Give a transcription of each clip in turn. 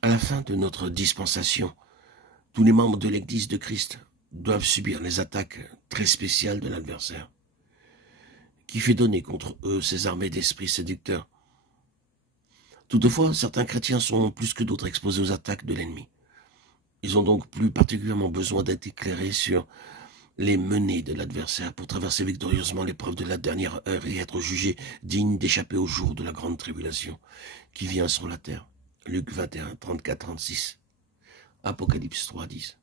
À la fin de notre dispensation, tous les membres de l'Église de Christ doivent subir les attaques très spéciales de l'adversaire, qui fait donner contre eux ses armées d'esprits séducteurs. Toutefois, certains chrétiens sont plus que d'autres exposés aux attaques de l'ennemi. Ils ont donc plus particulièrement besoin d'être éclairés sur les menées de l'adversaire pour traverser victorieusement l'épreuve de la dernière heure et être jugés dignes d'échapper au jour de la grande tribulation qui vient sur la terre. Luc 21, 34-36. Apocalypse 3, 10.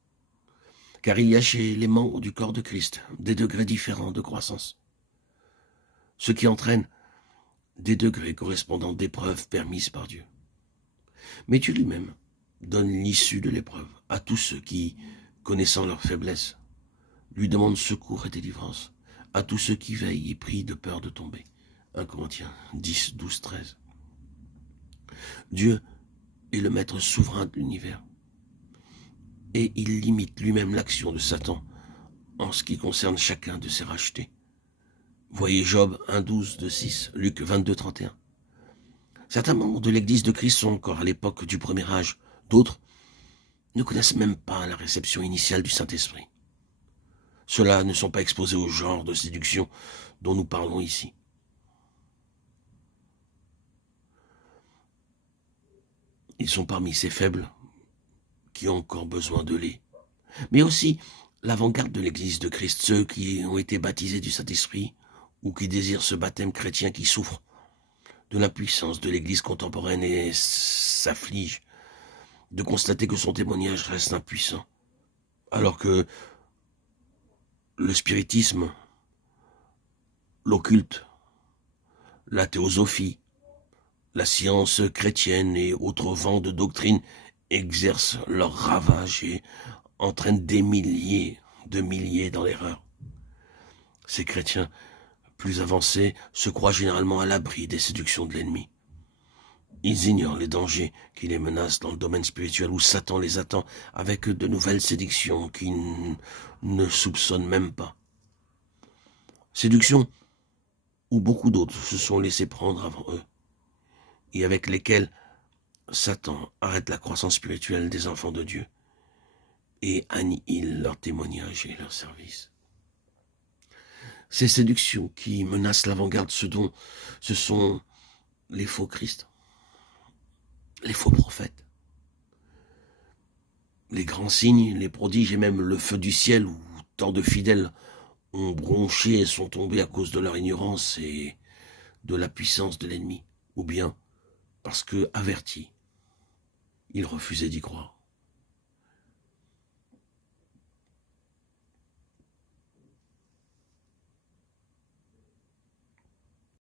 Car il y a chez les membres du corps de Christ des degrés différents de croissance, ce qui entraîne des degrés correspondant d'épreuves permises par Dieu. Mais Dieu lui-même donne l'issue de l'épreuve à tous ceux qui, connaissant leur faiblesse, lui demandent secours et délivrance, à tous ceux qui veillent et prient de peur de tomber. 1 Corinthiens 10, 12, 13. Dieu est le maître souverain de l'univers, et il limite lui-même l'action de Satan en ce qui concerne chacun de ses rachetés. Voyez Job 1, 12, 6, Luc 22, 31. Certains membres de l'Église de Christ sont encore à l'époque du premier âge, d'autres ne connaissent même pas la réception initiale du Saint-Esprit. Ceux-là ne sont pas exposés au genre de séduction dont nous parlons ici. Ils sont parmi ces faibles qui ont encore besoin de lait. Mais aussi l'avant-garde de l'Église de Christ, ceux qui ont été baptisés du Saint-Esprit ou qui désirent ce baptême chrétien qui souffre de l'impuissance de l'Église contemporaine et s'afflige de constater que son témoignage reste impuissant, alors que le spiritisme, l'occulte, la théosophie, la science chrétienne et autres vents de doctrine exercent leurs ravages et entraînent des milliers de milliers dans l'erreur. Ces chrétiens plus avancés se croient généralement à l'abri des séductions de l'ennemi. Ils ignorent les dangers qui les menacent dans le domaine spirituel où Satan les attend avec de nouvelles séductions qu'ils ne soupçonnent même pas. Séductions où beaucoup d'autres se sont laissés prendre avant eux et avec lesquelles Satan arrête la croissance spirituelle des enfants de Dieu et annihile leur témoignage et leur service. Ces séductions qui menacent l'avant-garde, ce sont les faux Christ, les faux prophètes, les grands signes, les prodiges et même le feu du ciel où tant de fidèles ont bronché et sont tombés à cause de leur ignorance et de la puissance de l'ennemi, ou bien parce que, avertis, ils refusaient d'y croire.